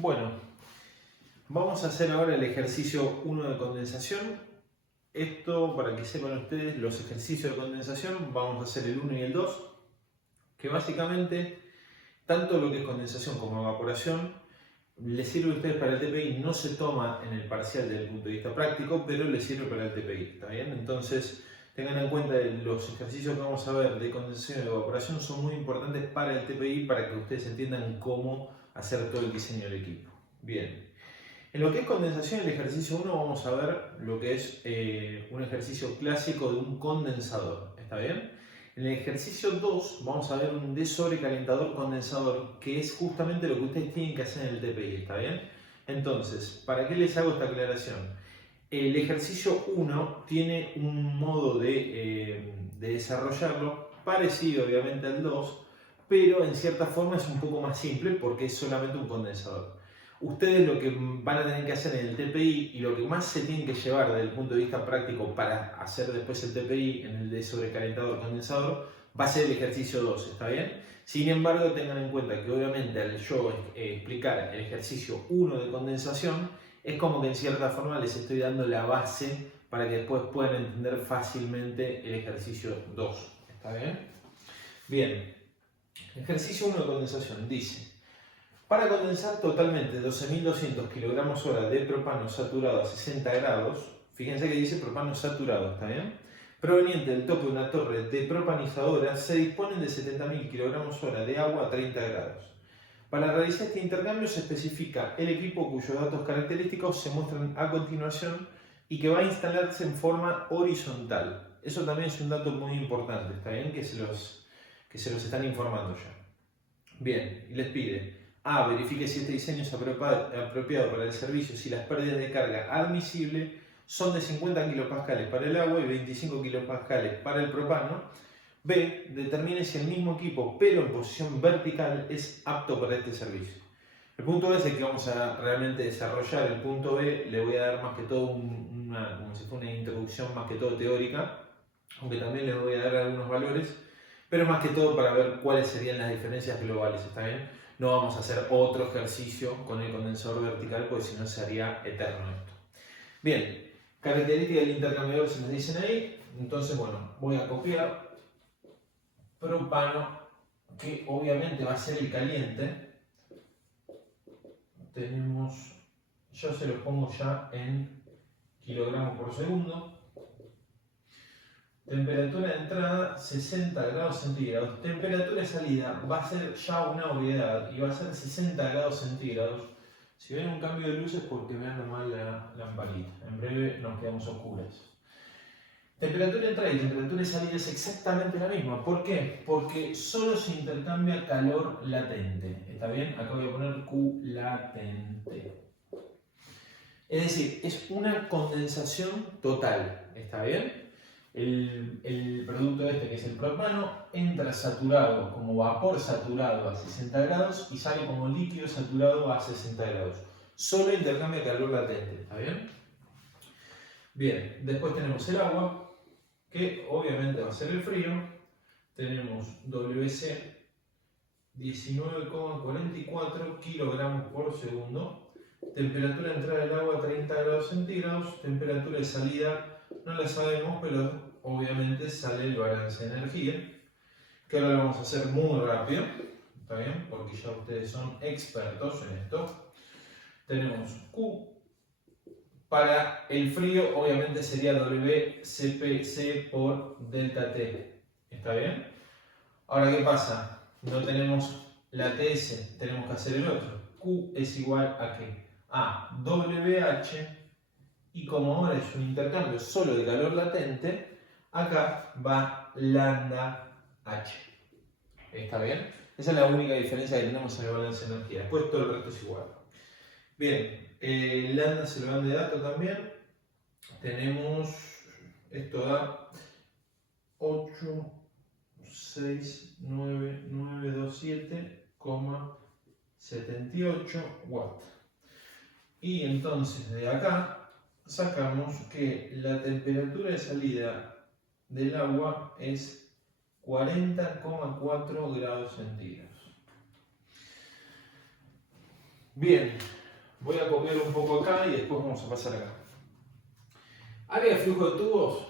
Bueno, vamos a hacer ahora el ejercicio 1 de condensación. Esto, para que sepan ustedes, los ejercicios de condensación, vamos a hacer el 1 y el 2, que básicamente, tanto lo que es condensación como evaporación, les sirve a ustedes para el TPI, no se toma en el parcial desde el punto de vista práctico, pero les sirve para el TPI, ¿está bien? Entonces, tengan en cuenta que los ejercicios que vamos a ver de condensación y evaporación son muy importantes para el TPI, para que ustedes entiendan cómo hacer todo el diseño del equipo. Bien. En lo que es condensación, el ejercicio 1 vamos a ver lo que es un ejercicio clásico de un condensador, ¿está bien? En el ejercicio 2 vamos a ver un desobrecalentador condensador, que es justamente lo que ustedes tienen que hacer en el TPI, ¿está bien? Entonces, ¿para qué les hago esta aclaración? El ejercicio 1 tiene un modo de desarrollarlo parecido obviamente al 2, pero en cierta forma es un poco más simple porque es solamente un condensador. Ustedes lo que van a tener que hacer en el TPI y lo que más se tienen que llevar desde el punto de vista práctico para hacer después el TPI en el de sobrecalentador condensador va a ser el ejercicio 2, ¿está bien? Sin embargo, tengan en cuenta que obviamente al yo explicar el ejercicio 1 de condensación, es como que en cierta forma les estoy dando la base para que después puedan entender fácilmente el ejercicio 2, ¿está bien? Bien, ejercicio 1 de condensación dice: para condensar totalmente 12.200 kg/h de propano saturado a 60 grados, fíjense que dice propano saturado, ¿está bien? Proveniente del tope de una torre de propanizadora, se disponen de 70.000 kg/h de agua a 30 grados. Para realizar este intercambio se especifica el equipo cuyos datos característicos se muestran a continuación y que va a instalarse en forma horizontal. Eso también es un dato muy importante, ¿está bien? Que se los están informando ya. Bien, y les pide: A. Verifique si este diseño es apropiado para el servicio si las pérdidas de carga admisible son de 50 kPa para el agua y 25 kPa para el propano. B. Determine si el mismo equipo, pero en posición vertical, es apto para este servicio. El punto B es el que vamos a realmente desarrollar. El punto B le voy a dar más que todo como si fuera una introducción más que todo teórica, aunque también le voy a dar algunos valores, pero más que todo para ver cuáles serían las diferencias globales, ¿está bien? No vamos a hacer otro ejercicio con el condensador vertical, porque si no sería eterno esto. Bien, características del intercambiador se nos dicen ahí. Entonces, bueno, voy a copiar propano, que obviamente va a ser el caliente. Tenemos, yo se lo pongo ya en kilogramos por segundo. Temperatura de entrada 60 grados centígrados. Temperatura de salida va a ser ya una obviedad y va a ser 60 grados centígrados. Si ven un cambio de luces, porque me anda mal la lamparita. En breve nos quedamos oscuras. Temperatura de entrada y temperatura de salida es exactamente la misma. ¿Por qué? Porque solo se intercambia calor latente. ¿Está bien? Acá voy a poner Q latente. Es decir, es una condensación total. ¿Está bien? El producto este, que es el propano, entra saturado como vapor saturado a 60 grados y sale como líquido saturado a 60 grados. Solo intercambia calor latente. ¿Está bien? Bien, después tenemos el agua, que obviamente va a ser el frío. Tenemos WC 19,44 kilogramos por segundo. Temperatura de entrada del agua 30 grados centígrados. Temperatura de salida no la sabemos, pero obviamente sale el balance de energía, que ahora lo vamos a hacer muy rápido, ¿está bien? Porque ya ustedes son expertos en esto. Tenemos Q. Para el frío, obviamente sería WCPC por delta T. ¿Está bien? Ahora, ¿qué pasa? No tenemos la TS, tenemos que hacer el otro. Q es igual a ¿qué? A WH, y como ahora es un intercambio solo de calor latente, acá va lambda H. ¿Está bien? Esa es la única diferencia que tenemos en el balance de energía. Después todo el resto es igual. Bien, lambda se lo dan de dato también. Tenemos, esto da 8,69927,78 watts. Y entonces de acá sacamos que la temperatura de salida del agua es 40,4 grados centígrados. Bien, voy a copiar un poco acá y después vamos a pasar acá. Área de flujo de tubos.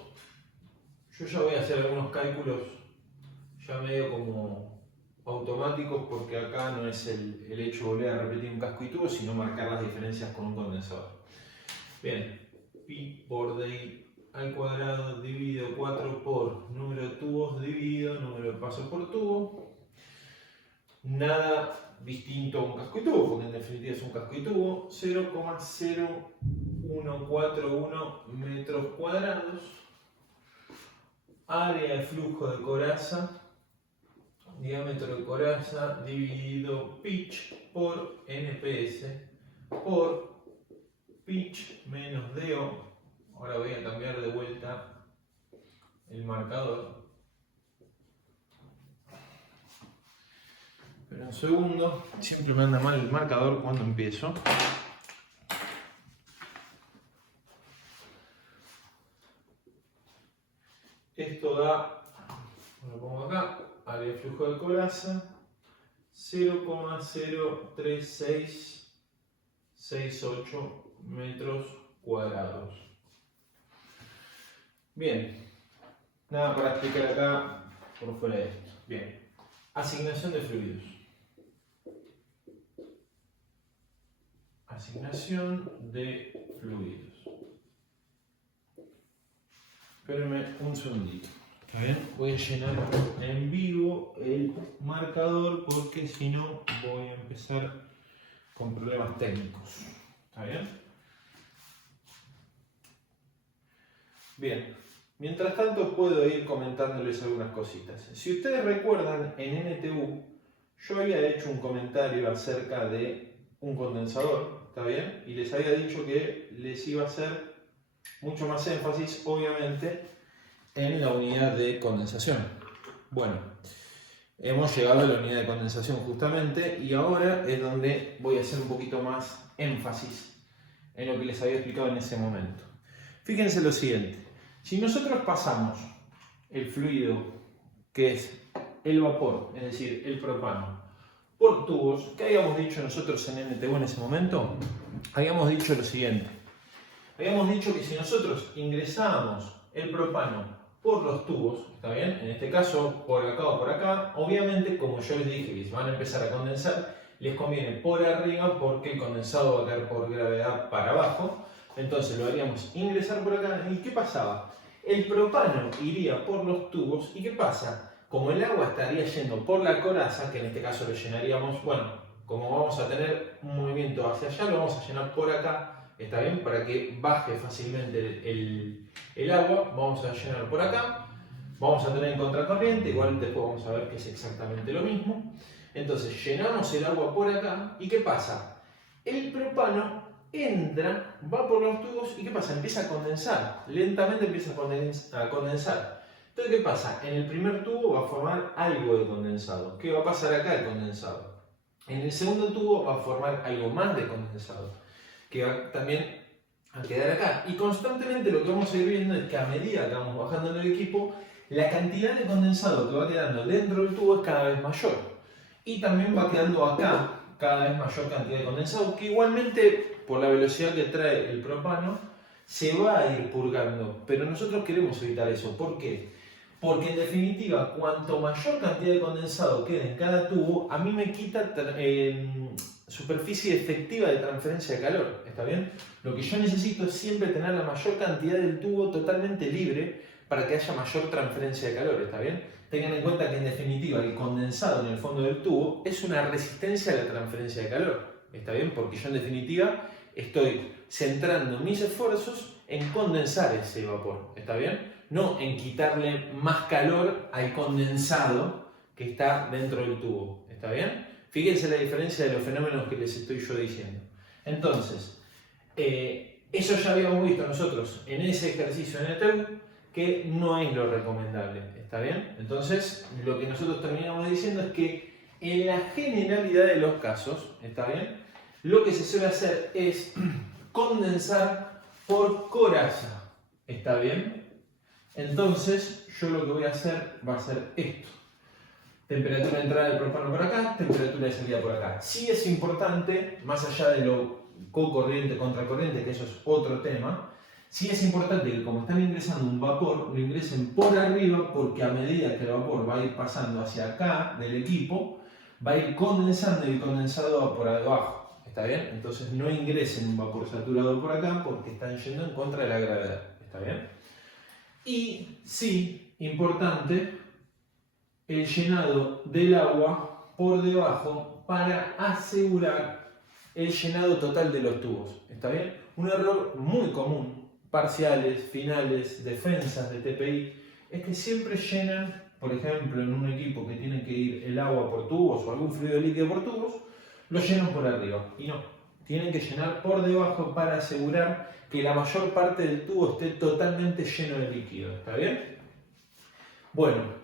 Yo ya voy a hacer algunos cálculos ya medio como automáticos, porque acá no es el hecho de volver a repetir un casco y tubo, sino marcar las diferencias con un condensador. Bien, pi por di al cuadrado dividido 4 por número de tubos dividido número de pasos por tubo. Nada distinto a un casco y tubo, porque en definitiva es un casco y tubo. 0,0141 metros cuadrados. Área de flujo de coraza, diámetro de coraza dividido pitch por NPS por pitch menos DO. Ahora voy a cambiar de vuelta el marcador. Pero un segundo, siempre me anda mal el marcador cuando empiezo. Esto da, lo pongo acá, área de flujo de coraza, 0,03668 metros cuadrados. Bien, nada para explicar acá por fuera de esto. Bien, asignación de fluidos. Asignación de fluidos. Espérenme un segundito. ¿Está bien? Voy a llenar en vivo el marcador porque si no voy a empezar con problemas técnicos. ¿Está bien? Bien. Mientras tanto puedo ir comentándoles algunas cositas. Si ustedes recuerdan, en NTU yo había hecho un comentario acerca de un condensador, ¿está bien? Y les había dicho que les iba a hacer mucho más énfasis, obviamente, en la unidad de condensación. Bueno, hemos llegado a la unidad de condensación justamente y ahora es donde voy a hacer un poquito más énfasis en lo que les había explicado en ese momento. Fíjense lo siguiente, si nosotros pasamos el fluido, que es el vapor, es decir, el propano, por tubos, ¿qué habíamos dicho nosotros en NTU en ese momento? Habíamos dicho lo siguiente. Habíamos dicho que si nosotros ingresábamos el propano por los tubos, ¿está bien? En este caso, por acá o por acá, obviamente, como yo les dije que se van a empezar a condensar, les conviene por arriba porque el condensado va a caer por gravedad para abajo. Entonces lo haríamos ingresar por acá. ¿Y qué pasaba? El propano iría por los tubos. ¿Y qué pasa? Como el agua estaría yendo por la coraza, que en este caso lo llenaríamos, bueno, como vamos a tener un movimiento hacia allá, lo vamos a llenar por acá. ¿Está bien? Para que baje fácilmente el agua, vamos a llenar por acá, vamos a tener en contracorriente, igual después vamos a ver que es exactamente lo mismo. Entonces llenamos el agua por acá y ¿qué pasa? El propano entra, va por los tubos y ¿qué pasa? Empieza a condensar, lentamente empieza a condensar. Entonces ¿qué pasa? En el primer tubo va a formar algo de condensado. ¿Qué va a pasar acá de condensado? En el segundo tubo va a formar algo más de condensado, que va también a quedar acá. Y constantemente lo que vamos a ir viendo es que a medida que vamos bajando en el equipo, la cantidad de condensado que va quedando dentro del tubo es cada vez mayor. Y también va quedando acá cada vez mayor cantidad de condensado, que igualmente, por la velocidad que trae el propano, se va a ir purgando. Pero nosotros queremos evitar eso. ¿Por qué? Porque en definitiva, cuanto mayor cantidad de condensado quede en cada tubo, a mí me quita superficie efectiva de transferencia de calor, ¿está bien? Lo que yo necesito es siempre tener la mayor cantidad del tubo totalmente libre para que haya mayor transferencia de calor, ¿está bien? Tengan en cuenta que en definitiva el condensado en el fondo del tubo es una resistencia a la transferencia de calor, ¿está bien? Porque yo en definitiva estoy centrando mis esfuerzos en condensar ese vapor, ¿está bien? No en quitarle más calor al condensado que está dentro del tubo, ¿está bien? Fíjense la diferencia de los fenómenos que les estoy yo diciendo. Entonces, eso ya habíamos visto nosotros en ese ejercicio en NTU, que no es lo recomendable, ¿está bien? Entonces, lo que nosotros terminamos diciendo es que en la generalidad de los casos, ¿está bien? Lo que se suele hacer es condensar por coraza, ¿está bien? Entonces, yo lo que voy a hacer va a ser esto. temperatura de entrada del propano por acá, temperatura de salida por acá. Sí es importante, más allá de lo co-corriente, contracorriente, que eso es otro tema, sí es importante que como están ingresando un vapor, lo ingresen por arriba, porque a medida que el vapor va a ir pasando hacia acá del equipo, va a ir condensando y el condensado va por abajo. ¿Está bien? Entonces no ingresen un vapor saturado por acá porque están yendo en contra de la gravedad. ¿Está bien? Y sí, importante, el llenado del agua por debajo para asegurar el llenado total de los tubos. ¿Está bien? Un error muy común, parciales, finales, defensas de TPI, es que siempre llenan, por ejemplo, en un equipo que tiene que ir el agua por tubos o algún fluido líquido por tubos, lo llenan por arriba. Y no, tienen que llenar por debajo para asegurar que la mayor parte del tubo esté totalmente lleno de líquido. ¿Está bien? Bueno,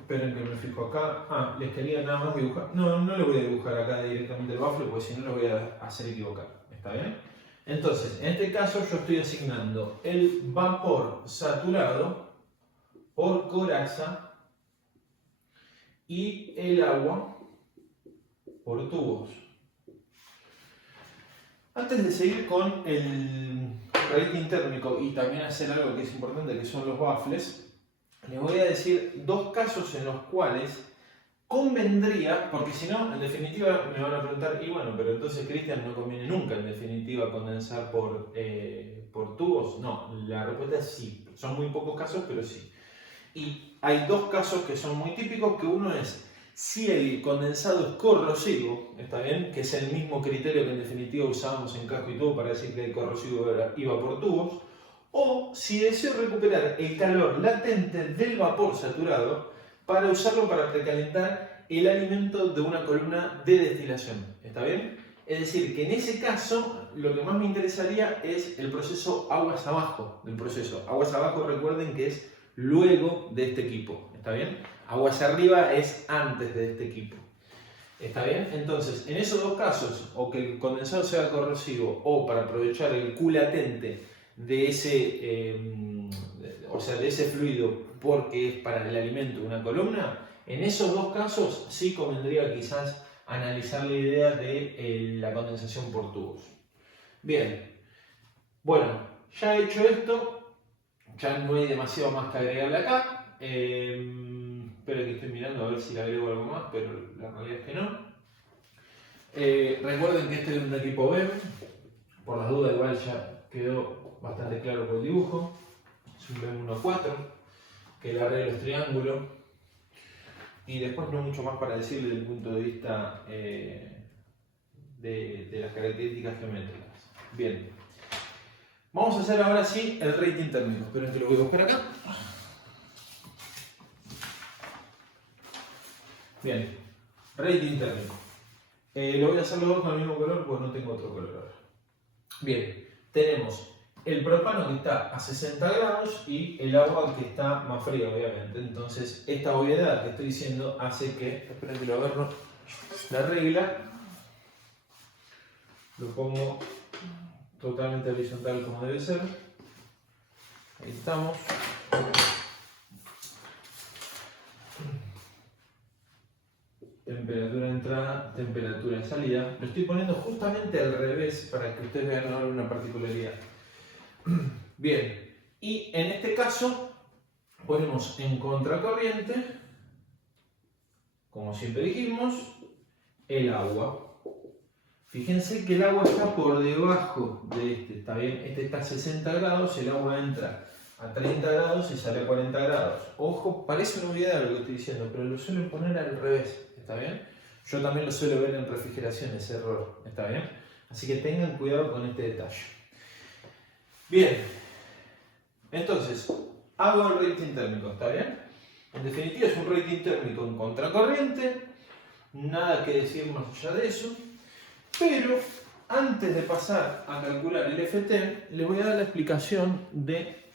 esperen que me fijo acá. Les quería nada más dibujar. No, no le voy a dibujar acá directamente el baffle porque si no lo voy a hacer equivocar. ¿Está bien? Entonces, en este caso yo estoy asignando el vapor saturado por coraza y el agua por tubos. Antes de seguir con el rating térmico y también hacer algo que es importante, que son los baffles, les voy a decir dos casos en los cuales convendría, porque si no, en definitiva me van a preguntar, y bueno, pero entonces Cristian no conviene nunca en definitiva condensar por tubos. No, la respuesta es sí, son muy pocos casos, pero sí. Y hay dos casos que son muy típicos, que uno es si el condensado es corrosivo, ¿está bien? Que es el mismo criterio que en definitiva usábamos en casco y tubo para decir que el corrosivo iba por tubos, o si deseo recuperar el calor latente del vapor saturado para usarlo para precalentar el alimento de una columna de destilación, ¿está bien? Es decir, que en ese caso lo que más me interesaría es el proceso aguas abajo del proceso. Aguas abajo, recuerden que es luego de este equipo, ¿está bien? Aguas arriba es antes de este equipo, ¿está bien? Entonces, en esos dos casos, o que el condensado sea corrosivo, o para aprovechar el Q latente de ese, de ese fluido porque es para el alimento de una columna, en esos dos casos sí convendría quizás analizar la idea de la condensación por tubos. Bien, bueno, ya he hecho esto, ya no hay demasiado más que agregarle acá. Espero que estoy mirando a ver si le agrego algo más, pero la realidad es que no. Recuerden que este es un equipo BEM, por las dudas igual ya quedó bastante claro con el dibujo. Es un BEM 1.4 que le arreglo es triángulo y después no mucho más para decir desde el punto de vista de las características geométricas. Bien, vamos a hacer ahora sí el rating térmico. Esperen que lo voy a buscar acá. Bien, rating térmico. Lo voy a hacer los dos con el mismo color porque no tengo otro color ahora. Bien, tenemos el propano que está a 60 grados y el agua que está más fría, obviamente. Entonces, esta obviedad que estoy diciendo hace que, esperen que lo agarro, la regla, lo pongo totalmente horizontal como debe ser. Ahí estamos. Temperatura de entrada, temperatura de salida. Lo estoy poniendo justamente al revés para que ustedes vean ahora una particularidad. Bien, y en este caso ponemos en contracorriente, como siempre dijimos, el agua. Fíjense que el agua está por debajo de este, ¿está bien? Este está a 60 grados, el agua entra a 30 grados y sale a 40 grados. Ojo, parece una obviedad lo que estoy diciendo, pero lo suelen poner al revés, ¿está bien? Yo también lo suelo ver en refrigeración, ese error, ¿está bien? Así que tengan cuidado con este detalle. Bien, entonces, hago el rating térmico, ¿está bien? En definitiva es un rating térmico en contracorriente, nada que decir más allá de eso, pero antes de pasar a calcular el FT, les voy a dar la explicación de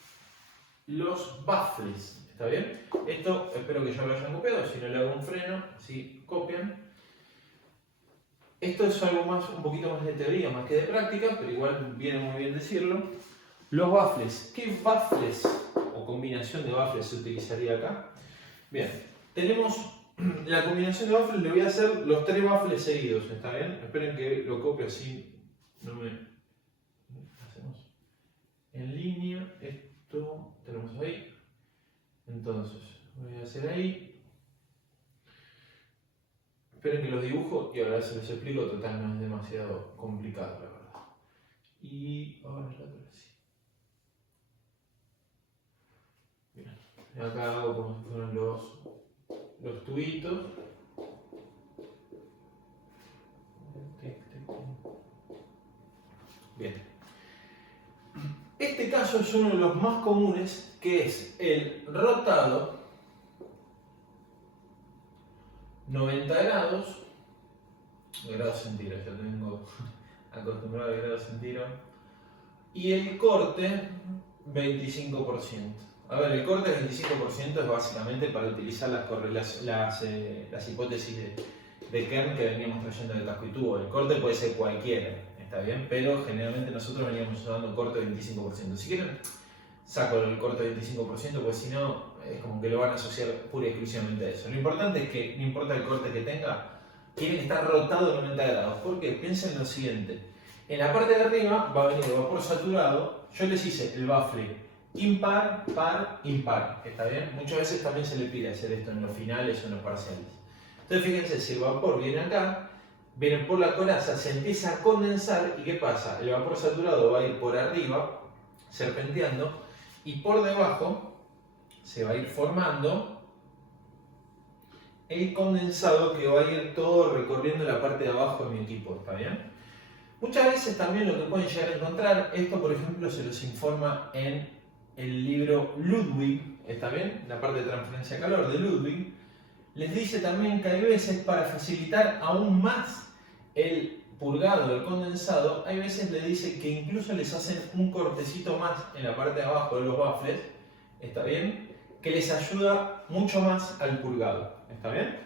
los baffles, ¿está bien? Esto espero que ya lo hayan copiado, si no le hago un freno, si copian. Esto es algo más, un poquito más de teoría, más que de práctica, pero igual viene muy bien decirlo. Los baffles, ¿qué baffles o combinación de baffles se utilizaría acá? Bien, tenemos la combinación de baffles le voy a hacer los 3 baffles seguidos, ¿está bien? Esperen que lo copie así, no me... Hacemos en línea, esto tenemos ahí. Entonces, voy a hacer ahí. Esperen que los dibujo y ahora se los explico, total no es demasiado complicado, la verdad. Y ahora el otro así. Bien, y acá hago como si fueran los tubitos. Bien. Este caso es uno de los más comunes, que es el rotado 90 grados centígrados, ya tengo acostumbrado a grados centígrados, y el corte 25%. A ver, el corte 25% es básicamente para utilizar las hipótesis de Kern que veníamos trayendo del casco y tubo. El corte puede ser cualquiera, está bien, pero generalmente nosotros veníamos usando corte 25%. Si quieren, saco el corte 25%, pues si no, es como que lo van a asociar pura y exclusivamente a eso. Lo importante es que, no importa el corte que tenga, tiene que estar rotado 90 grados. Porque piensen en lo siguiente: en la parte de arriba va a venir el vapor saturado. Yo les hice el baffle impar, par, impar. ¿Está bien? Muchas veces también se le pide hacer esto en los finales o en los parciales. Entonces fíjense, si el vapor viene acá, viene por la coraza, se empieza a condensar. ¿Y qué pasa? El vapor saturado va a ir por arriba, serpenteando, y por debajo se va a ir formando el condensado que va a ir todo recorriendo la parte de abajo de mi equipo, ¿está bien? Muchas veces también lo que pueden llegar a encontrar, esto por ejemplo se los informa en el libro Ludwig, ¿está bien? La parte de transferencia de calor de Ludwig, les dice también que hay veces para facilitar aún más el purgado del condensado, hay veces le dice que incluso les hacen un cortecito más en la parte de abajo de los baffles, ¿está bien? Que les ayuda mucho más al purgado, ¿está bien?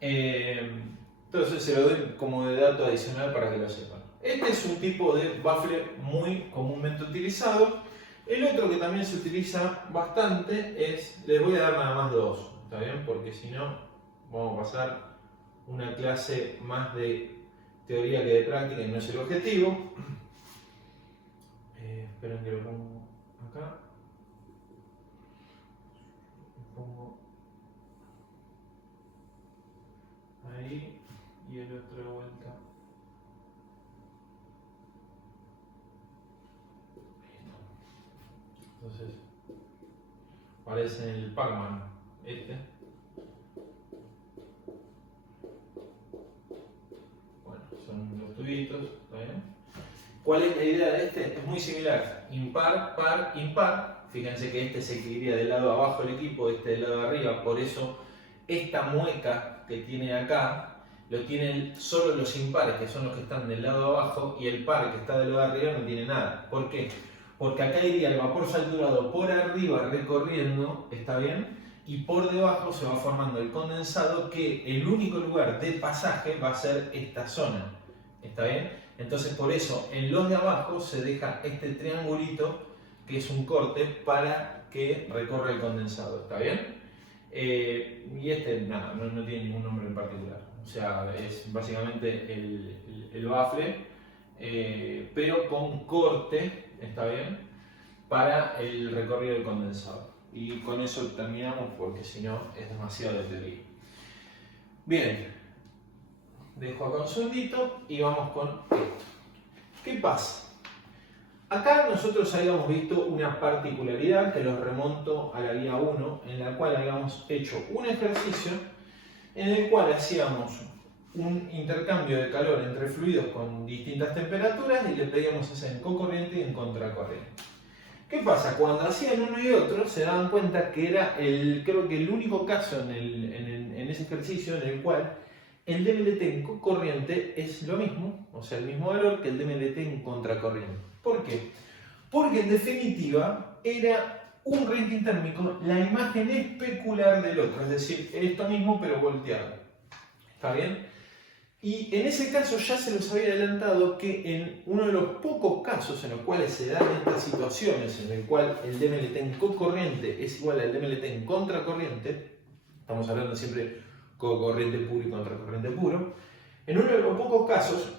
Entonces se lo doy como de dato adicional para que lo sepan. Este es un tipo de baffle muy comúnmente utilizado. El otro que también se utiliza bastante es, les voy a dar nada más 2, ¿está bien? Porque si no, vamos a pasar una clase más de teoría que de práctica y no es el objetivo. Esperen que lo pongo acá. Lo pongo ahí y el otro de vuelta. Entonces, parece el Pac-Man, Bueno, son los tubitos, ¿está bien? ¿Cuál es la idea de este? Es muy similar, impar, par, impar. Fíjense que este se equilibra del lado de abajo del equipo, este del lado de arriba, por eso esta mueca que tiene acá lo tienen solo los impares, que son los que están del lado de abajo, y el par que está del lado de arriba no tiene nada. ¿Por qué? Porque acá iría el vapor saturado por arriba recorriendo, ¿está bien? Y por debajo se va formando el condensado, que el único lugar de pasaje va a ser esta zona, ¿está bien? Entonces por eso en los de abajo se deja este triangulito que es un corte para que recorra el condensado, ¿está bien? Y este nada, no tiene ningún nombre en particular, o sea, es básicamente el baffle, pero con corte, ¿está bien? Para el recorrido del condensado. Y con eso terminamos porque si no es demasiado de teoría. Bien, dejo acá un segundito y vamos con esto. ¿Qué pasa? Acá nosotros habíamos visto una particularidad que los remonto a la guía 1, en la cual habíamos hecho un ejercicio en el cual hacíamos un intercambio de calor entre fluidos con distintas temperaturas y le pedíamos hacer en cocorriente y en contracorriente. ¿Qué pasa? Cuando hacían uno y otro se daban cuenta que era creo que el único caso en ese ejercicio en el cual el DMLT en cocorriente es lo mismo, o sea, el mismo valor que el DMLT en contracorriente. ¿Por qué? Porque en definitiva era un rating térmico la imagen especular del otro, es decir, esto mismo pero volteado. ¿Está bien? Y en ese caso ya se los había adelantado que en uno de los pocos casos en los cuales se dan estas situaciones, en el cual el DMLT en cocorriente es igual al DMLT en contracorriente, estamos hablando siempre corriente puro y contracorriente puro. En uno de los pocos casos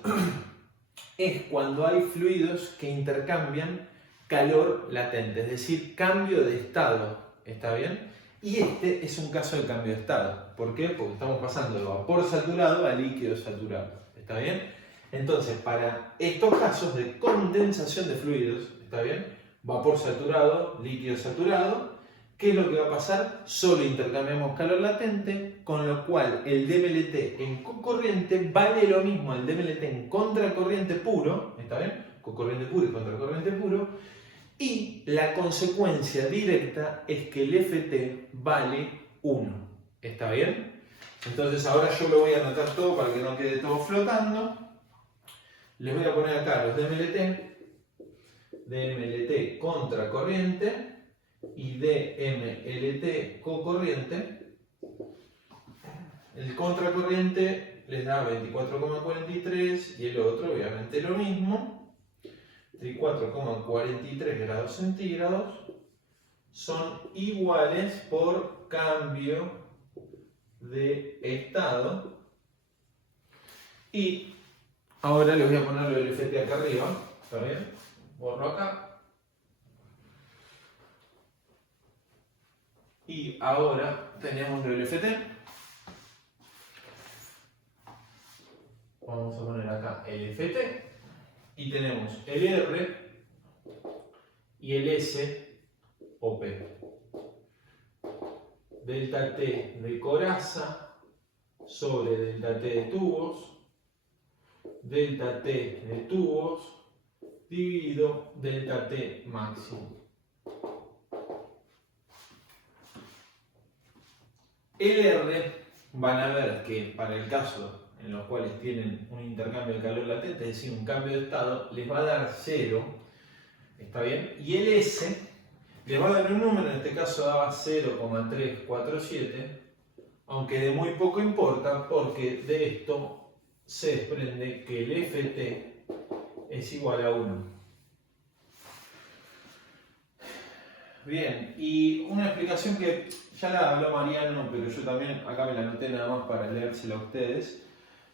es cuando hay fluidos que intercambian calor latente, es decir, cambio de estado, ¿está bien? Y este es un caso de cambio de estado. ¿Por qué? Porque estamos pasando de vapor saturado a líquido saturado, ¿está bien? Entonces, para estos casos de condensación de fluidos, ¿está bien? Vapor saturado, líquido saturado, ¿qué es lo que va a pasar? Solo intercambiamos calor latente, con lo cual el DMLT en cocorriente vale lo mismo al DMLT en contracorriente puro, ¿está bien? Cocorriente puro y contracorriente puro, y la consecuencia directa es que el FT vale 1, ¿está bien? Entonces ahora yo lo voy a anotar todo para que no quede todo flotando. Les voy a poner acá los DMLT contracorriente y DMLT cocorriente. El contracorriente les da 24,43 y el otro obviamente lo mismo. 34,43 grados centígrados son iguales por cambio de estado. Y ahora les voy a poner el FT acá arriba, ¿está bien? Borro acá. Y ahora tenemos el FT. Vamos a poner acá el FT. Y tenemos el R y el S o P. Delta T de coraza sobre delta T de tubos, delta T de tubos dividido delta T máximo. El R van a ver que para el caso en los cuales tienen un intercambio de calor latente, es decir, un cambio de estado, les va a dar 0, ¿está bien? Y el S les va a dar un número, en este caso daba 0,347, aunque de muy poco importa porque de esto se desprende que el FT es igual a 1. Bien, y una explicación que ya la habló Mariano, pero yo también acá me la anoté nada más para leérsela a ustedes.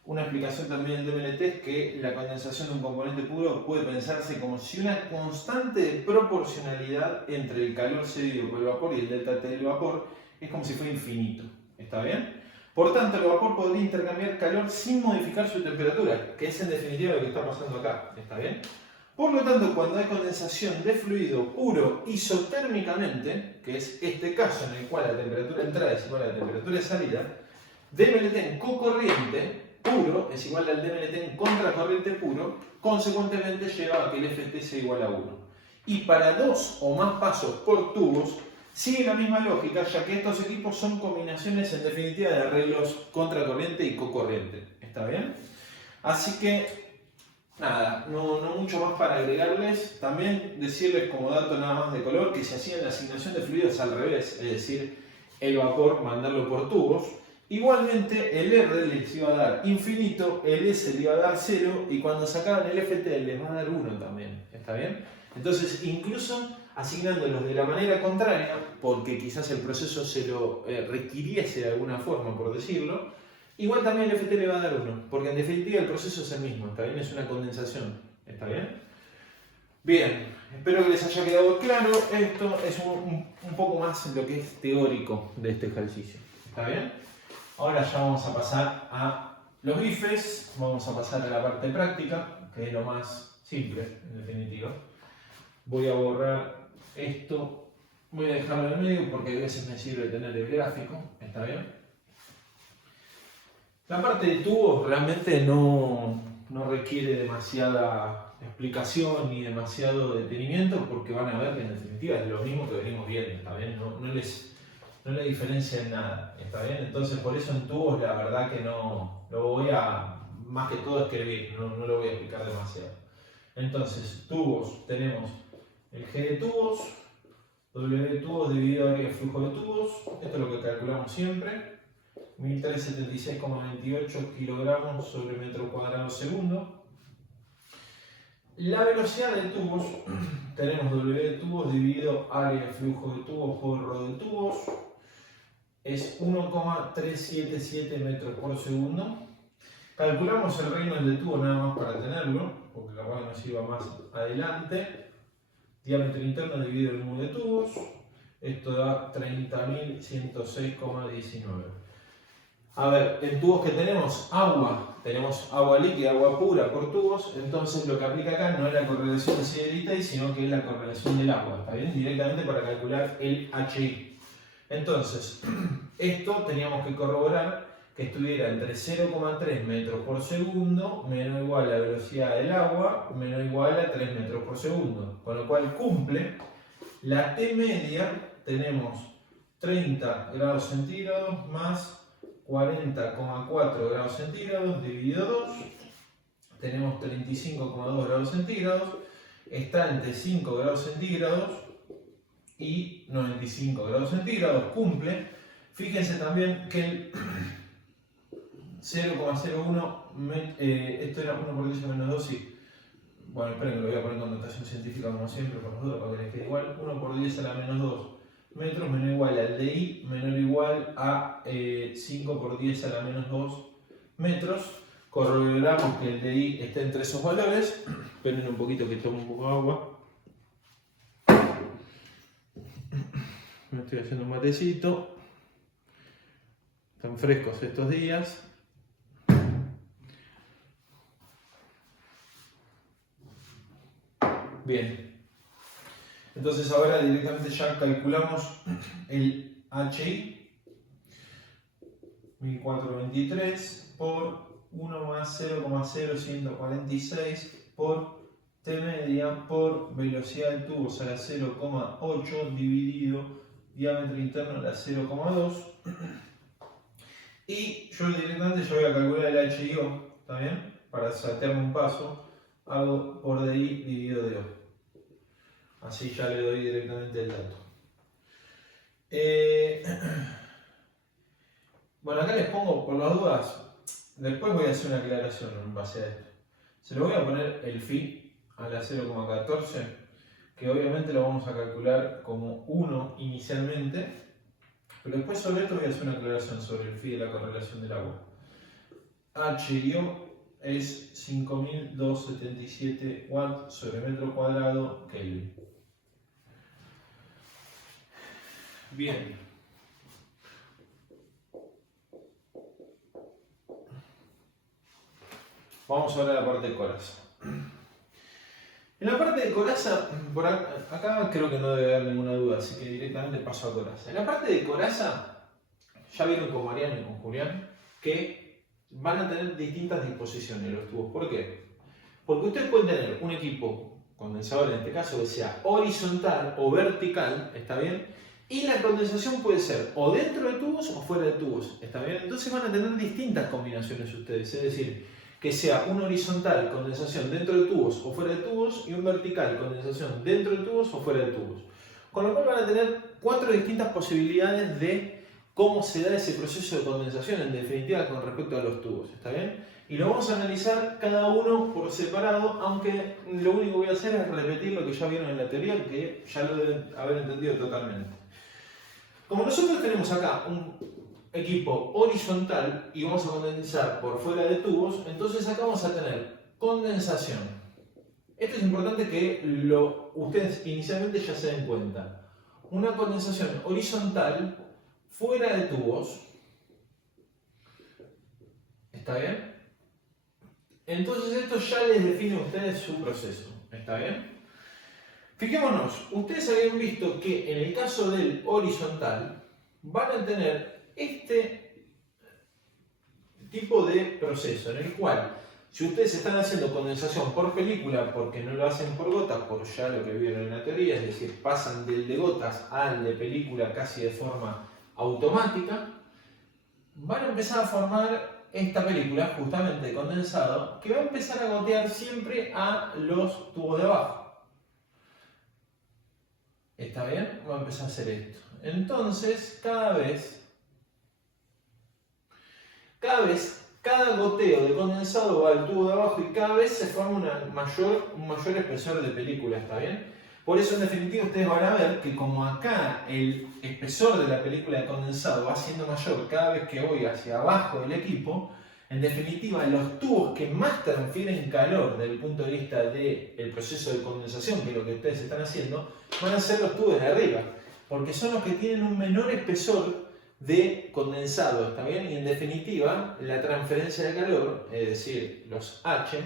Una explicación también del DMLT es que la condensación de un componente puro puede pensarse como si una constante de proporcionalidad entre el calor cedido por el vapor y el delta T del vapor es como si fuera infinito. ¿Está bien? Por tanto, el vapor podría intercambiar calor sin modificar su temperatura, que es en definitiva lo que está pasando acá. ¿Está bien? Por lo tanto, cuando hay condensación de fluido puro isotérmicamente, que es este caso en el cual la temperatura de entrada es igual a la temperatura de salida, DMLT en cocorriente puro es igual al DMLT en contracorriente puro, consecuentemente lleva a que el FT sea igual a 1. Y para dos o más pasos por tubos, sigue la misma lógica, ya que estos equipos son combinaciones en definitiva de arreglos contracorriente y cocorriente. ¿Está bien? Así que, nada, no mucho más para agregarles. También decirles como dato nada más de color que se hacía la asignación de fluidos al revés, es decir, el vapor mandarlo por tubos. Igualmente el R les iba a dar infinito, el S le iba a dar 0 y cuando sacaban el FT les va a dar 1 también, ¿está bien? Entonces incluso asignándolos de la manera contraria, porque quizás el proceso se lo requiriese de alguna forma por decirlo, igual también el FT le va a dar 1, porque en definitiva el proceso es el mismo, ¿está bien? Es una condensación, ¿está bien? Bien, espero que les haya quedado claro, esto es un poco más lo que es teórico de este ejercicio, ¿está bien? Ahora ya vamos a pasar a los bifes, vamos a pasar a la parte práctica, que es lo más simple, en definitiva. Voy a borrar esto, voy a dejarlo en medio porque a veces me sirve tener el gráfico, ¿está bien? La parte de tubos realmente no requiere demasiada explicación ni demasiado detenimiento porque van a ver que en definitiva es lo mismo que venimos viendo, ¿está bien? No le diferencia en nada, ¿está bien? Entonces por eso en tubos la verdad que no lo voy a, más que todo escribir, no lo voy a explicar demasiado. Entonces, tubos, tenemos el G de tubos, W de tubos dividido área de flujo de tubos, esto es lo que calculamos siempre, 1376,28 kilogramos sobre metro cuadrado segundo. La velocidad de tubos, tenemos W de tubos dividido área de flujo de tubos por ρ de tubos. es 1,377 metros por segundo. Calculamos el Reynolds de tubo nada más para tenerlo, porque capaz que nos iba más adelante. Diámetro interno dividido el número de tubos. Esto da 30.106,19. A ver, en tubos que tenemos agua líquida, agua pura por tubos, entonces lo que aplica acá no es la correlación de Siderita, sino que es la correlación del agua, ¿está bien? Directamente para calcular el HI. Entonces, esto teníamos que corroborar que estuviera entre 0,3 metros por segundo menos o igual a la velocidad del agua menos o igual a 3 metros por segundo, con lo cual cumple. La T media tenemos 30 grados centígrados más 40,4 grados centígrados dividido 2, tenemos 35,2 grados centígrados, está entre 5 grados centígrados y 95 grados centígrados, cumple. Fíjense también que el 0,01, esto era 1 por 10 menos 2, sí. Bueno, esperen que lo voy a poner con notación científica como siempre, por las dudas, para que les quede igual. 1 por 10 a la menos 2 metros menor o igual al DI menor o igual a 5 por 10 a la menos 2 metros. Corroboramos que el DI está entre esos valores. Esperen un poquito que tome un poco de agua. Me estoy haciendo un matecito. Están frescos estos días. Bien. Entonces ahora directamente ya calculamos el HI. 1423 por 1 más 0,0146 por T media por velocidad del tubo a la 0,8 dividido diámetro interno a la 0,2. Y yo directamente ya voy a calcular el HIO, ¿está bien? Para saltearme un paso, hago por DI dividido de O. Así ya le doy directamente el dato. Bueno, acá les pongo por las dudas, después voy a hacer una aclaración en base a esto. Se lo voy a poner el phi a la 0,14, que obviamente lo vamos a calcular como 1 inicialmente, pero después sobre esto voy a hacer una aclaración sobre el phi de la correlación del agua. HIO es 5277 watts sobre metro cuadrado Kelvin. Bien. Vamos ahora a la parte de coraza. En la parte de coraza, por acá creo que no debe haber ninguna duda, así que directamente paso a coraza. En la parte de coraza, ya vieron con Mariano y con Julián que van a tener distintas disposiciones los tubos. ¿Por qué? Porque ustedes pueden tener un equipo condensador, en este caso, que sea horizontal o vertical, ¿está bien? Y la condensación puede ser o dentro de tubos o fuera de tubos, ¿está bien? Entonces van a tener distintas combinaciones ustedes, es decir, que sea un horizontal condensación dentro de tubos o fuera de tubos y un vertical condensación dentro de tubos o fuera de tubos. Con lo cual van a tener 4 distintas posibilidades de cómo se da ese proceso de condensación, en definitiva, con respecto a los tubos, ¿está bien? Y lo vamos a analizar cada uno por separado, aunque lo único que voy a hacer es repetir lo que ya vieron en la teoría, que ya lo deben haber entendido totalmente. Como nosotros tenemos acá un equipo horizontal y vamos a condensar por fuera de tubos, entonces acá vamos a tener condensación. Esto es importante que ustedes inicialmente ya se den cuenta. Una condensación horizontal fuera de tubos. ¿Está bien? Entonces esto ya les define a ustedes su proceso. ¿Está bien? Fijémonos, ustedes habían visto que en el caso del horizontal van a tener este tipo de proceso en el cual, si ustedes están haciendo condensación por película porque no lo hacen por gotas, por ya lo que vieron en la teoría, es decir, pasan del de gotas al de película casi de forma automática, van a empezar a formar esta película justamente de condensado que va a empezar a gotear siempre a los tubos de abajo. ¿Está bien? Va a empezar a hacer esto. Entonces, cada vez, cada goteo de condensado va al tubo de abajo y cada vez se forma un mayor espesor de película, ¿está bien? Por eso, en definitiva, ustedes van a ver que como acá el espesor de la película de condensado va siendo mayor cada vez que voy hacia abajo del equipo, en definitiva, los tubos que más transfieren calor desde el punto de vista del proceso de condensación, que es lo que ustedes están haciendo, van a ser los tubos de arriba, porque son los que tienen un menor espesor de condensado, ¿está bien? Y en definitiva, la transferencia de calor, es decir, los H,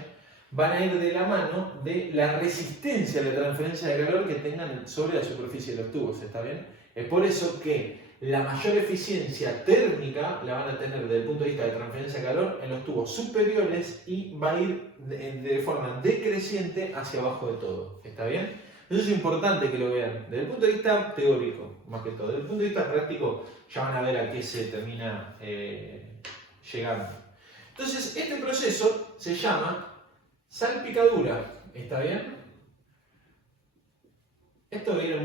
van a ir de la mano de la resistencia a la transferencia de calor que tengan sobre la superficie de los tubos, ¿está bien? Es por eso que la mayor eficiencia térmica la van a tener desde el punto de vista de transferencia de calor en los tubos superiores y va a ir de forma decreciente hacia abajo de todo, ¿está bien? Eso es importante que lo vean, desde el punto de vista teórico, más que todo. Desde el punto de vista práctico, ya van a ver a qué se termina llegando. Entonces, este proceso se llama salpicadura, ¿está bien? Esto viene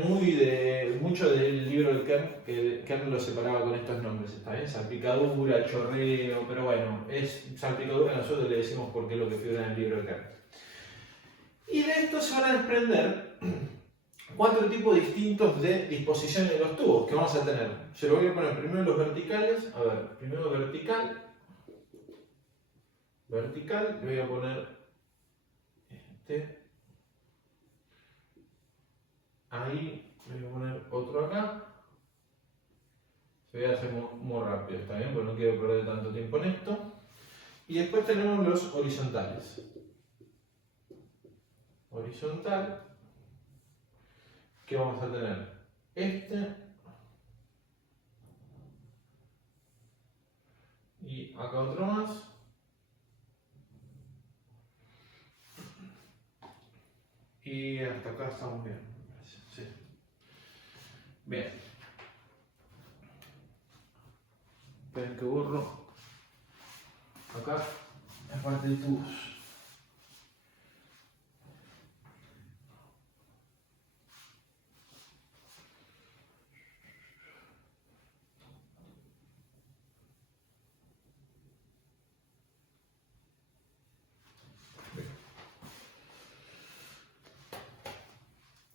mucho del libro de Kern, que Kern lo separaba con estos nombres, ¿está bien? Salpicadura, chorreo, pero bueno, es salpicadura, nosotros le decimos porque es lo que figura en el libro de Kern. Y de esto se van a desprender 4 tipos distintos de disposiciones de los tubos que vamos a tener. Yo lo voy a poner primero los verticales. A ver, primero vertical. Vertical, le voy a poner este. Ahí, le voy a poner otro acá. Se voy a hacer muy rápido, ¿está bien? Porque no quiero perder tanto tiempo en esto. Y después tenemos los horizontales. Horizontal, que vamos a tener este y acá otro más, y hasta acá estamos bien, sí. Bien, esperen que borro acá la parte de tubos.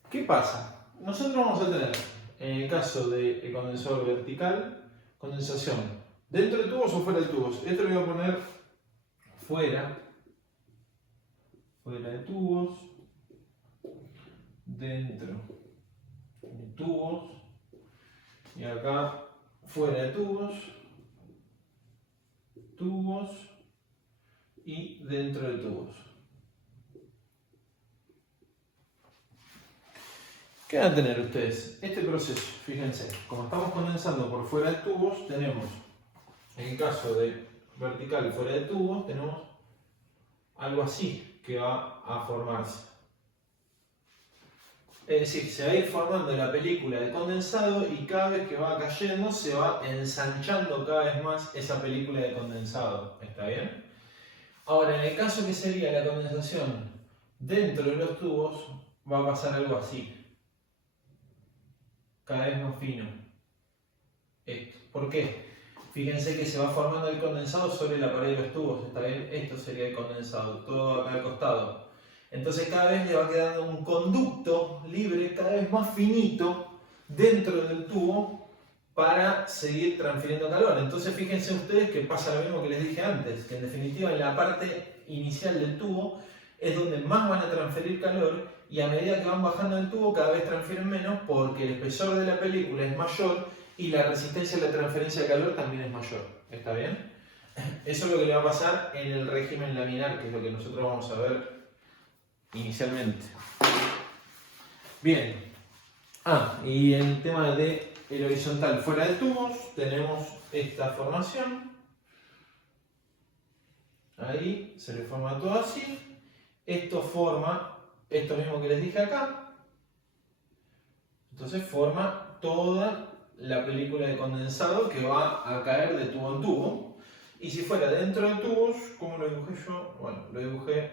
¿Qué pasa? Nosotros vamos a tener, en el caso del condensador vertical, condensación dentro de tubos o fuera de tubos. Esto lo voy a poner fuera de tubos, dentro de tubos, y acá fuera de tubos, tubos y dentro de tubos. ¿Qué van a tener ustedes? Este proceso, fíjense, como estamos condensando por fuera de tubos, tenemos, en el caso de vertical fuera de tubos, tenemos algo así que va a formarse. Es decir, se va a ir formando la película de condensado y cada vez que va cayendo se va ensanchando cada vez más esa película de condensado. ¿Está bien? Ahora, en el caso que sería la condensación dentro de los tubos, va a pasar algo así. Cada vez más fino. Esto. ¿Por qué? Fíjense que se va formando el condensado sobre la pared de los tubos. ¿Está bien? Esto sería el condensado, todo acá al costado. Entonces cada vez le va quedando un conducto libre, cada vez más finito, dentro del tubo para seguir transfiriendo calor. Entonces fíjense ustedes que pasa lo mismo que les dije antes, que en definitiva en la parte inicial del tubo es donde más van a transferir calor y a medida que van bajando el tubo cada vez transfieren menos porque el espesor de la película es mayor y la resistencia a la transferencia de calor también es mayor. ¿Está bien? Eso es lo que le va a pasar en el régimen laminar, que es lo que nosotros vamos a ver inicialmente. Bien. Y en el tema del horizontal fuera de tubos, tenemos esta formación. Ahí se le forma todo así. Esto forma esto mismo que les dije acá. Entonces forma toda la película de condensado que va a caer de tubo en tubo. Y si fuera dentro de tubos, ¿cómo lo dibujé yo? Bueno, lo dibujé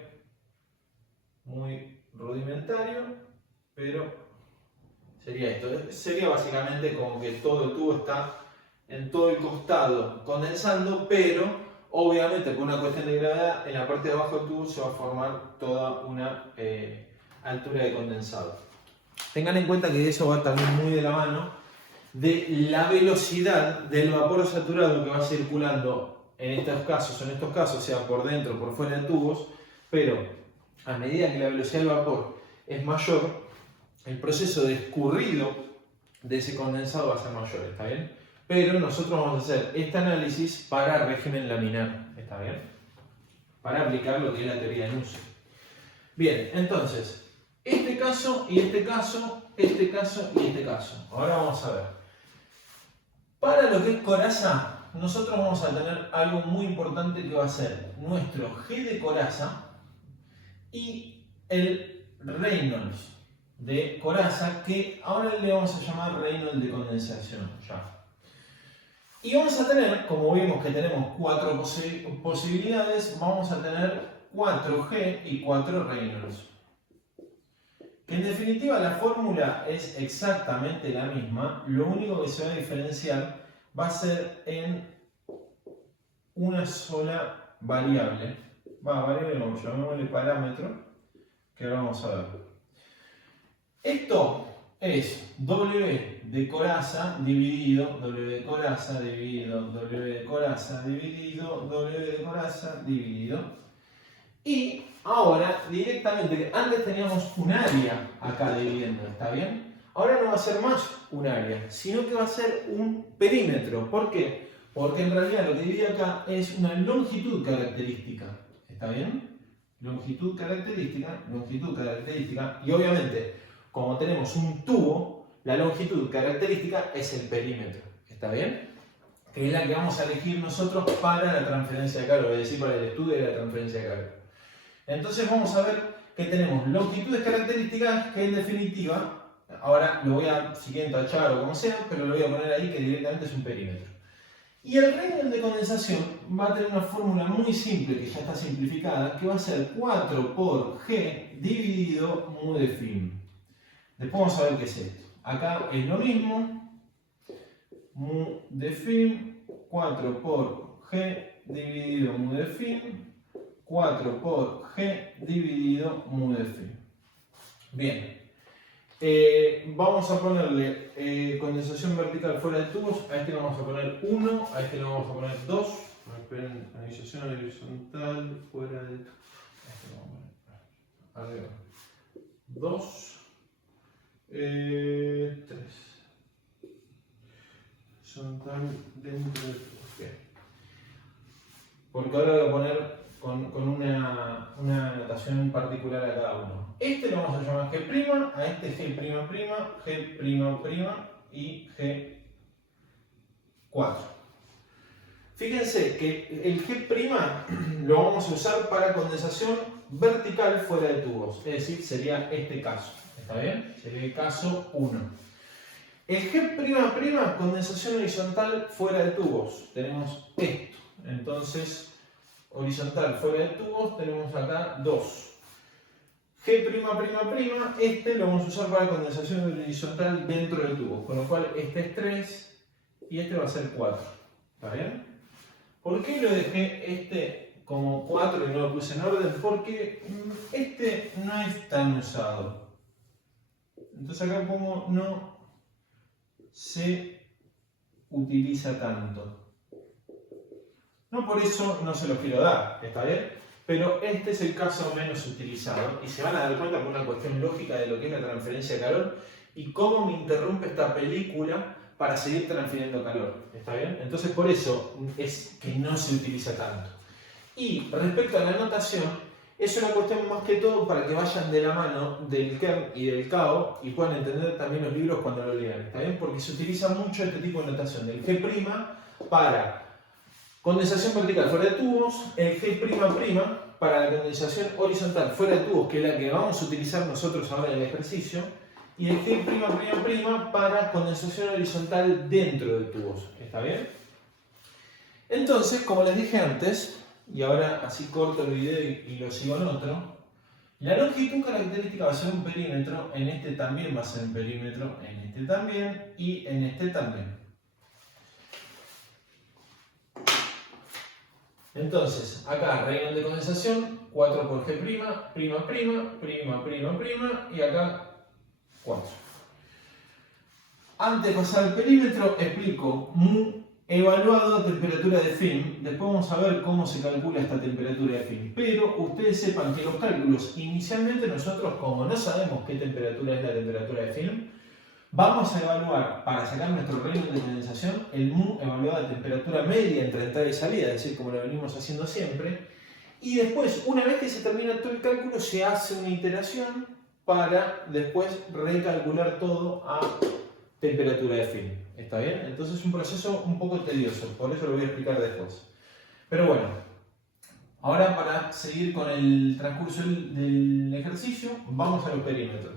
muy rudimentario, pero sería esto. Sería básicamente como que todo el tubo está en todo el costado condensando, pero obviamente por una cuestión de gravedad, en la parte de abajo del tubo se va a formar toda una altura de condensado. tengan en cuenta que eso va también muy de la mano de la velocidad del vapor saturado que va circulando en estos casos, sea por dentro o por fuera de tubos, pero a medida que la velocidad del vapor es mayor, el proceso de escurrido de ese condensado va a ser mayor, ¿está bien? Pero nosotros vamos a hacer este análisis para régimen laminar, ¿está bien? Para aplicar lo que es la teoría de Nusselt. Bien, entonces, este caso y este caso, este caso y este caso. Ahora vamos a ver. Para lo que es coraza, nosotros vamos a tener algo muy importante que va a ser nuestro G de coraza y el Reynolds de coraza, que ahora le vamos a llamar Reynolds de condensación. Ya. Y vamos a tener, como vimos que tenemos 4 posibilidades, vamos a tener 4G y 4 Reynolds. Que en definitiva la fórmula es exactamente la misma, lo único que se va a diferenciar va a ser en una sola variable. Variable no, llamémosle parámetro, que ahora vamos a ver. Esto es W de coraza dividido W de coraza dividido W de coraza dividido W de coraza dividido. Y ahora directamente, antes teníamos un área acá dividiendo, ¿está bien? Ahora no va a ser más un área, sino que va a ser un perímetro. ¿Por qué? Porque en realidad lo que divide acá es una longitud característica, ¿está bien? Longitud característica, y obviamente, como tenemos un tubo, la longitud característica es el perímetro, ¿está bien? Que es la que vamos a elegir nosotros para la transferencia de calor, es decir, para el estudio de la transferencia de calor. Entonces vamos a ver que tenemos longitudes características que en definitiva, ahora lo voy a, si quieren tachar o como sea, pero lo voy a poner ahí que directamente es un perímetro. Y el Reynolds de condensación va a tener una fórmula muy simple, que ya está simplificada, que va a ser 4 por G dividido mu de fin. Después vamos a ver qué es esto. Acá es lo mismo, mu de fin, 4 por G dividido mu de fin, 4 por G dividido mu de phi. Bien, vamos a ponerle condensación vertical fuera de tubos. A este le vamos a poner 1, a este le vamos a poner 2. Esperen, analización horizontal fuera de tubos. A este le vamos a poner arriba 2, 3. Horizontal dentro de tubos. Bien. Porque ahora voy a poner con una notación particular a cada uno. Este lo vamos a llamar G', a este G'', G'' y G4. Fíjense que el G' lo vamos a usar para condensación vertical fuera de tubos, es decir, sería este caso. ¿Está bien? Sería el caso 1. El G'', condensación horizontal fuera de tubos, tenemos esto. Entonces, horizontal fuera de tubos, tenemos acá 2. G'', este lo vamos a usar para condensación horizontal dentro de tubos, con lo cual este es 3 y este va a ser 4. ¿Está bien? ¿Por qué lo dejé este como 4 y no lo puse en orden? Porque este no es tan usado. Entonces acá pongo no se utiliza tanto. No por eso no se los quiero dar, ¿está bien? Pero este es el caso menos utilizado y se van a dar cuenta por una cuestión lógica de lo que es la transferencia de calor y cómo me interrumpe esta película para seguir transfiriendo calor, ¿está bien? Entonces por eso es que no se utiliza tanto. Y respecto a la notación, es una cuestión más que todo para que vayan de la mano del Kern y del Kao y puedan entender también los libros cuando lo lean, ¿está bien? Porque se utiliza mucho este tipo de notación del G' para condensación vertical fuera de tubos, el G'' para la condensación horizontal fuera de tubos, que es la que vamos a utilizar nosotros ahora en el ejercicio, y el G'' para condensación horizontal dentro de tubos. ¿Está bien? Entonces, como les dije antes, y ahora así corto el video y lo sigo en otro, la longitud característica va a ser un perímetro, en este también va a ser un perímetro, en este también y en este también. Entonces, acá Reynolds de condensación, 4 por G', y acá 4. Antes de pasar al perímetro, explico mu evaluado a temperatura de film. Después vamos a ver cómo se calcula esta temperatura de film. Pero ustedes sepan que los cálculos, inicialmente nosotros, como no sabemos qué temperatura es la temperatura de film, vamos a evaluar, para sacar nuestro régimen de condensación, el mu evaluado a temperatura media entre entrada y salida, es decir, como lo venimos haciendo siempre. Y después, una vez que se termina todo el cálculo, se hace una iteración para después recalcular todo a temperatura de film. ¿Está bien? Entonces es un proceso un poco tedioso, por eso lo voy a explicar después. Pero bueno, ahora para seguir con el transcurso del ejercicio, vamos a los perímetros.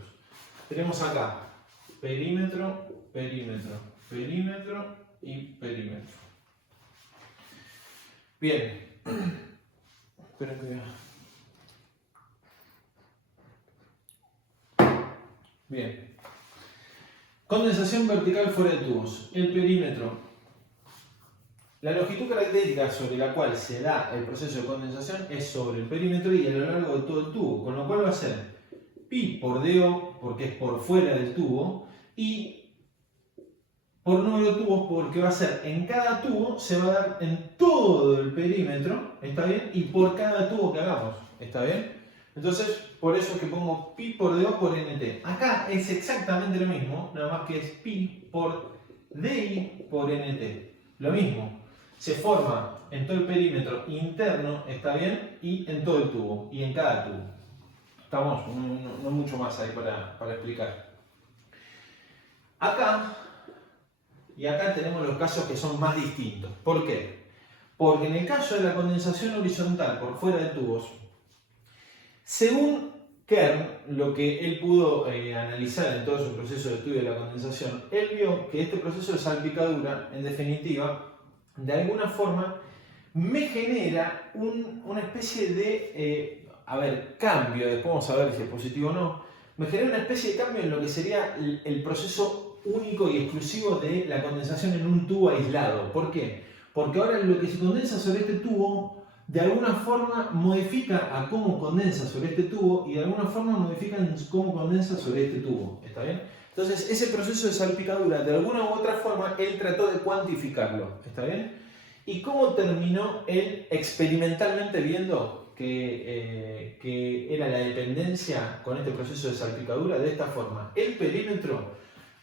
Tenemos acá perímetro, perímetro, perímetro y perímetro. Bien. Espera que vea. Bien. Condensación vertical fuera de tubos. El perímetro. La longitud característica sobre la cual se da el proceso de condensación es sobre el perímetro y a lo largo de todo el tubo, con lo cual va a ser pi por DO, porque es por fuera del tubo, y por número de tubos, porque va a ser en cada tubo, se va a dar en todo el perímetro, ¿está bien? Y por cada tubo que hagamos, ¿está bien? Entonces, por eso es que pongo pi por DO por NT. Acá es exactamente lo mismo, nada más que es pi por DI por NT. Lo mismo, se forma en todo el perímetro interno, ¿está bien? Y en todo el tubo, y en cada tubo. Estamos, no mucho más ahí para explicar. Acá tenemos los casos que son más distintos. ¿Por qué? Porque en el caso de la condensación horizontal por fuera de tubos, según Kern, lo que él pudo analizar en todo su proceso de estudio de la condensación, él vio que este proceso de salpicadura, en definitiva, de alguna forma, me genera una especie de, cambio, después vamos a ver si es positivo o no, me genera una especie de cambio en lo que sería el proceso único y exclusivo de la condensación en un tubo aislado. ¿Por qué? Porque ahora lo que se condensa sobre este tubo de alguna forma modifica a cómo condensa sobre este tubo y de alguna forma modifica cómo condensa sobre este tubo. ¿Está bien? Entonces ese proceso de salpicadura de alguna u otra forma él trató de cuantificarlo. ¿Está bien? ¿Y cómo terminó él experimentalmente viendo que era la dependencia con este proceso de salpicadura? De esta forma, el perímetro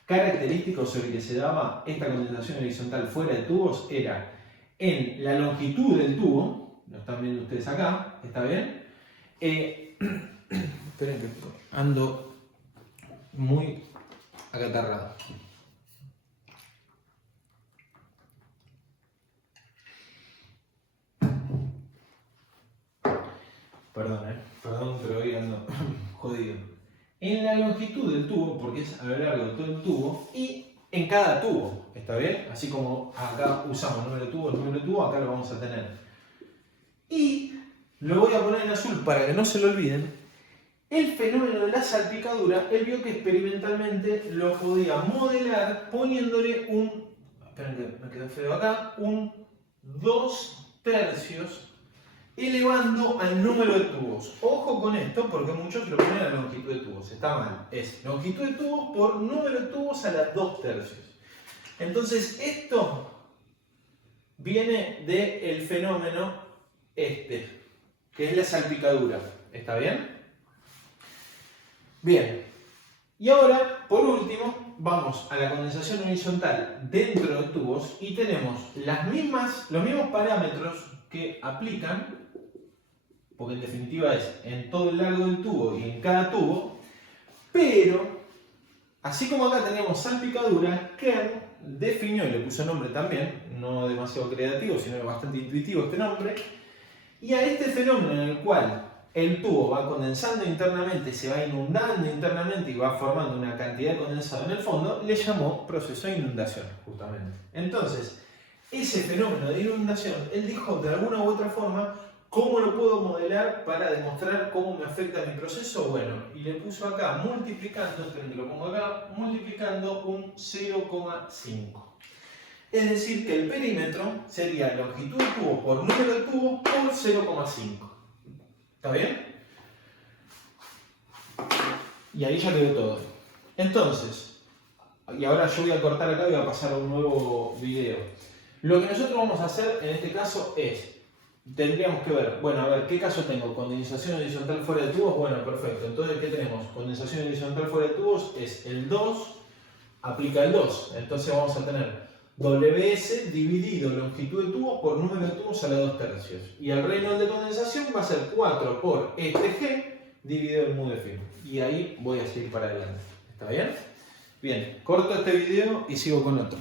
característico sobre el que se daba esta condensación horizontal fuera de tubos era en la longitud del tubo, lo están viendo ustedes acá, ¿está bien? Esperen que ando muy acatarrado. Perdón, pero hoy ando jodido. En la longitud del tubo, porque es a lo largo de todo el tubo, y en cada tubo, ¿está bien? Así como acá usamos número de tubo, acá lo vamos a tener. Y lo voy a poner en azul para que no se lo olviden. El fenómeno de la salpicadura, él vio que experimentalmente lo podía modelar poniéndole esperen que me quedó feo acá, un 2/3 elevando al número de tubos. Ojo con esto porque muchos lo ponen a la longitud de tubos. Está mal. Es longitud de tubos por número de tubos a las 2/3. Entonces esto viene del fenómeno que es la salpicadura. ¿Está bien? Bien. Y ahora, por último, vamos a la condensación horizontal dentro de tubos y tenemos los mismos parámetros que aplican, porque en definitiva es en todo el largo del tubo y en cada tubo, pero así como acá teníamos salpicadura, Kern definió y le puso nombre también, no demasiado creativo, sino bastante intuitivo este nombre, y a este fenómeno en el cual el tubo va condensando internamente, se va inundando internamente y va formando una cantidad de condensado en el fondo, le llamó proceso de inundación, justamente. Entonces, ese fenómeno de inundación, él dijo de alguna u otra forma, ¿cómo lo puedo modelar para demostrar cómo me afecta mi proceso? Bueno, y le puso acá multiplicando, esperen que lo pongo acá, multiplicando un 0,5. Es decir, que el perímetro sería longitud de tubo por número de tubos por 0,5. ¿Está bien? Y ahí ya quedó todo. Entonces, y ahora yo voy a cortar acá y voy a pasar a un nuevo video. Lo que nosotros vamos a hacer en este caso es, tendríamos que ver, bueno, a ver, ¿qué caso tengo? ¿Condensación horizontal fuera de tubos? Bueno, perfecto. Entonces, ¿qué tenemos? Condensación horizontal fuera de tubos es el 2, aplica el 2. Entonces vamos a tener WS dividido longitud de tubo por número de tubos a la 2 tercios. Y el Reynolds de condensación va a ser 4 por este G dividido el mu de φ. Y ahí voy a seguir para adelante. ¿Está bien? Bien, corto este video y sigo con otro.